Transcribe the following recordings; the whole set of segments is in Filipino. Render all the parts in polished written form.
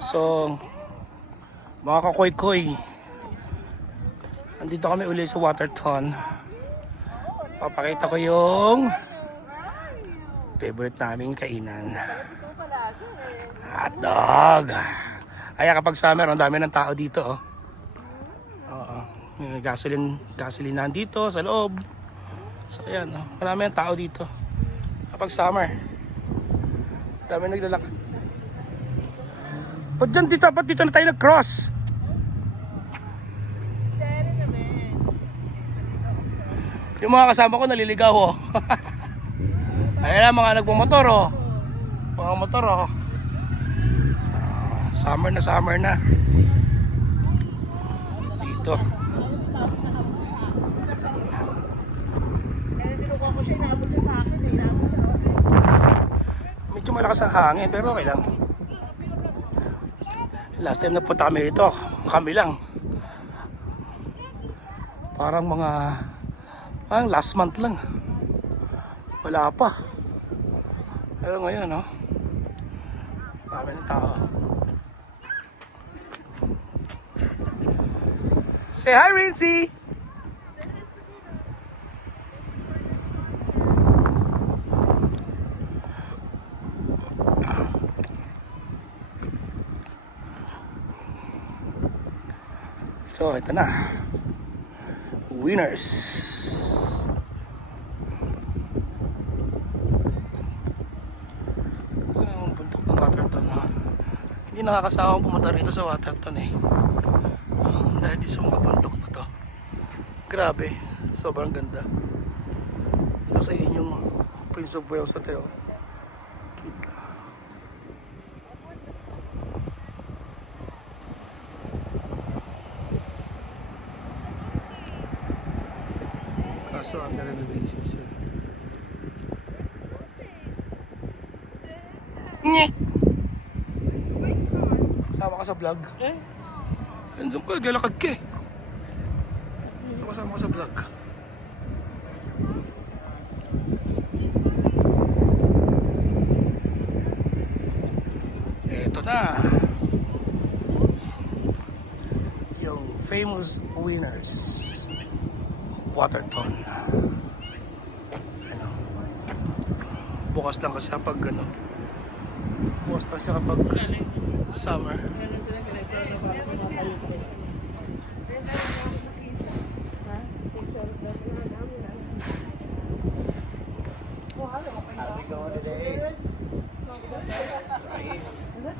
So, mga kakoy-koy, andito kami uli sa Waterton. Papakita ko yung favorite naming kainan. Hotdog. Ay, kapag summer, ang dami ng tao dito. Oh. Oo. Gasoline nandito sa loob. So, ayan. Oh. Marami ang tao dito. Kapag summer. Dami naglalakad. Ba't dyan dito? Ba't dito na tayo nag-cross? Yung mga kasama ko naliligaw oh. Ayan na mga nagmumotor oh. Mga motor oh. Summer na. Dito. Medyo malakas ang hangin pero okay lang. Last time na punta kami dito, kami lang. Parang last month lang. Wala pa. Pero ngayon, no? Marami ng tao. Say hi, Rincy! So, ito na. Winners. Ang bundok ng Waterton. Hindi nakakasawang pumunta rito sa Waterton eh. Dahil di sa mga bundok na to. Grabe. Sobrang ganda. So, sa inyong Prince of Wales Hotel. Kita. So under renovation siya. Nye! Kasama ka sa vlog? Andun ka, galakad ka eh. Kasama ka sa vlog. Eto na. Yung famous winners. Waterton. Ano? Bukas lang kasi kapag bukas lang siya kapag summer.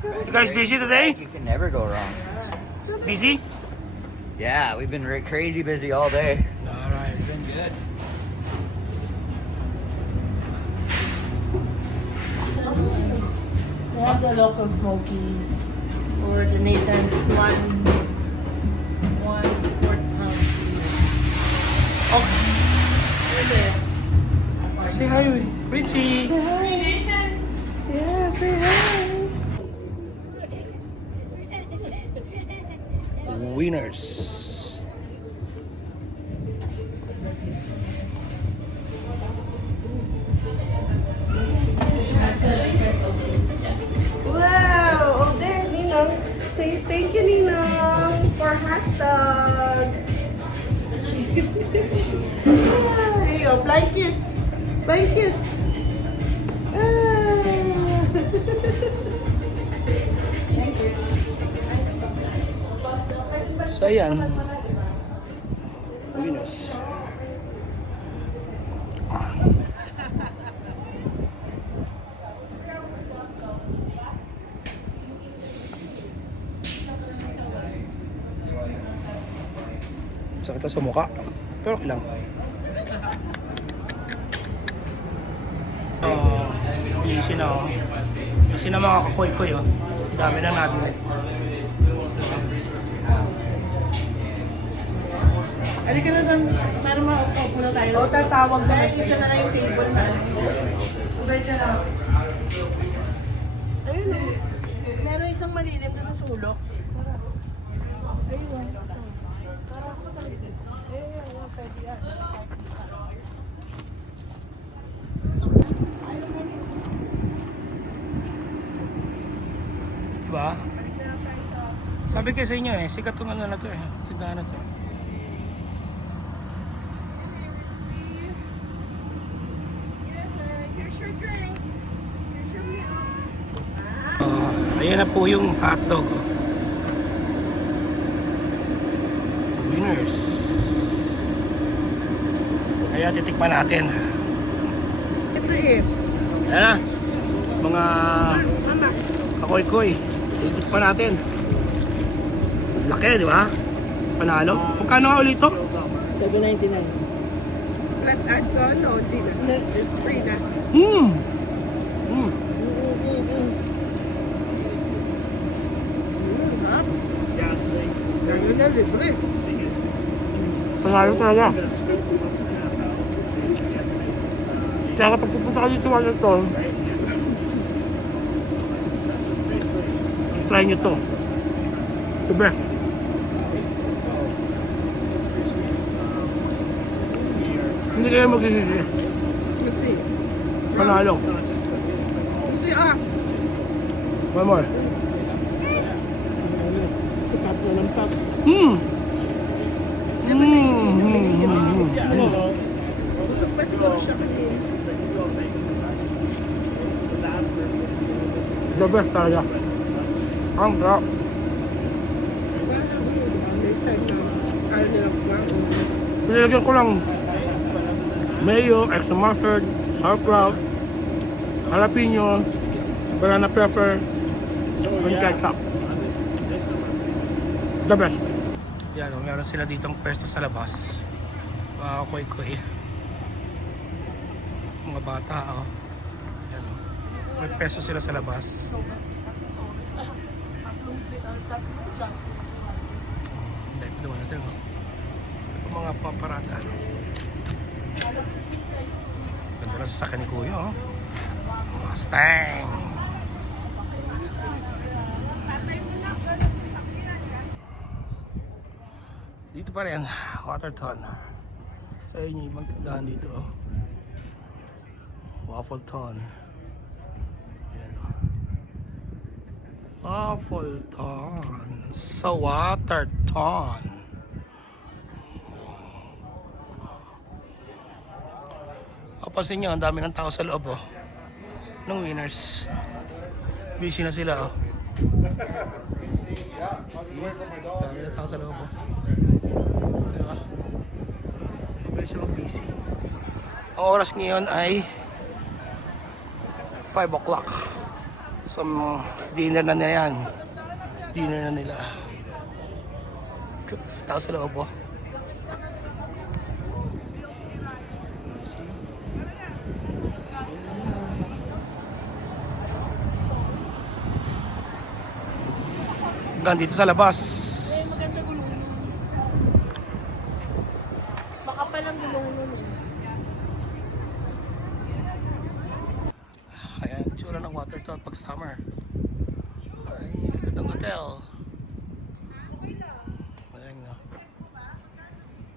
You guys busy today? You can never go wrong. Busy? Yeah, we've been crazy busy all day. Alright, been good. They have the local smoky or the Nathan's one quart pound. Okay. Say hi, Richie. Say hi, Nathan's. Yeah, say hi. Winners. Wow! Oh, there, Ninong. Say thank you, Ninong, for hot dogs. There you go. Blind kiss. Blind kiss. Ah. Thank you. So ayan. Winners. Sakit sa mukha. Pero okay lang. Easy na oh. Easy na mga kakoy-koy oh. Dami na natin. Halika na doon. Para maupo na tayo. O, tatawag sa mas. Isa na lang yung table na. Ubay ka na. Ayun o. Meron isang malilim na sa sulok. Ayun o. Ayun, pwede yan. Diba? Halika na. Sabi ko sa inyo sikat tong ano na to tindahan na to. Ayan na po yung hotdog. Winners. Kaya titikman natin. Ito eh. Ayan na. Mga kakoy-koy. Titikman natin. Laki, di ba? Panalo. Magkano nga ulit ito? $7.99. Plus ads on, no, hindi na. It's free na. Ganyan na, libre. Panalo talaga. Kaya kapag pupunta ka dito ito, try nyo to. Diba? Hindi kayo magsisisi. Kasi, Panalo. One more. sikat na ng pop. Busog pa siguro siya kanina. The best talaga. Ang sarap. May time na kaya nilang kumain. Pinilagyan ko lang mayo, extra mustard, sauerkraut, jalapeno, banana pepper, and ketchup. The best. Yan, meron sila ditong pwesto sa labas. Mga koy-koy. Mga bata, Yan, may pwesto sila sa labas. Hindi, pinawa natin, Ito mga paparata. Ganda na sa ni Kuya, Mustang. Dito pa rin, Waterton. Sa inyo yung magtandaan dito, Waffleton. Ayan, Waffleton sa Waterton. Kapansin nyo, ang dami ng tao sa loob, ng Winners. Busy na sila, Dami ng tao sa loob, Diba? Mabilis siya mag-busy. Ang oras ngayon ay 5 o'clock. So, dinner na nila yan. Dinner na nila. Tao sa loob, Hanggang dito sa labas. Maganda gulong nun. Baka palang gulong nun Ayan, tsura ng Waterton pag summer. Ay, likod ng hotel. Ayan,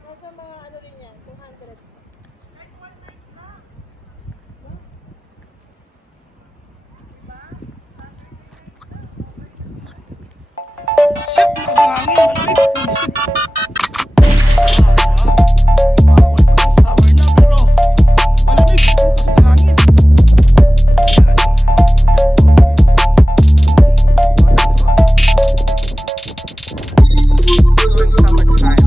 Nasa mga ano rin yan, 200. Shit! Lakas ng hangin! Malamig! Summer na pero malamig! Lakas ng hangin! During summertime.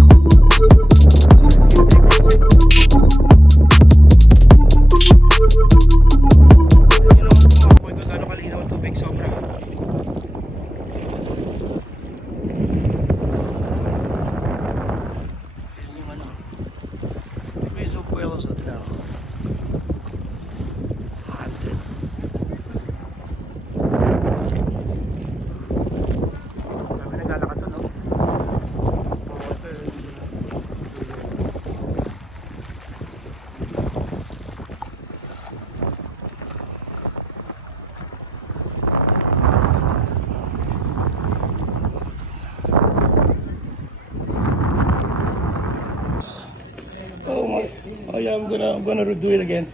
Yun naman po mga boy kung gano'ng kalinaw ang tubig, sobra. Pueblos Hotel. Haunted. Dami naglalakad to, no? Oh my! Oh yeah, I'm gonna do it again.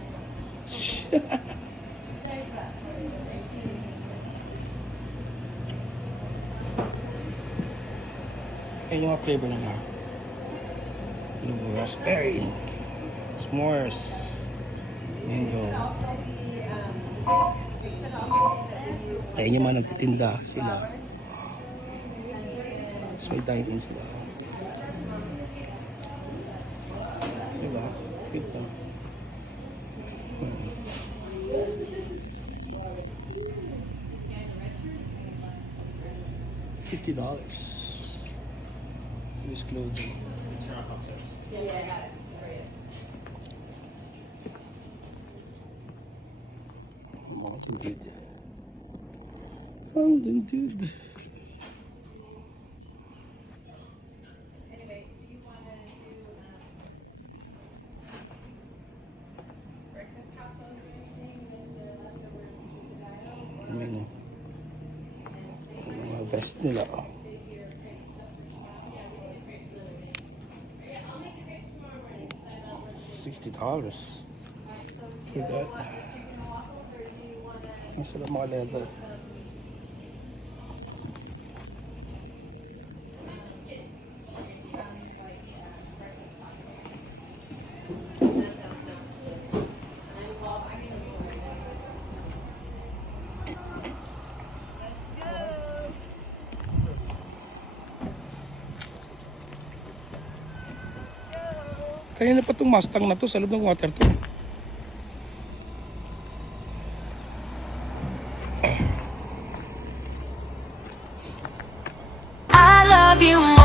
Ay, yung mga flavor na nga. Yung raspberry. S'mores. Mango. Ayun yung mga nagtitinda sila. So, may dine-in sila. Diba? Cute na. $50. This clothing. Mountain Dew. Mountain Dew. Ayan. Mga vest nila. $60 for that. Ang sila mga leather. Kanina pa itong Mustang na to sa loob ng water to. I love you more.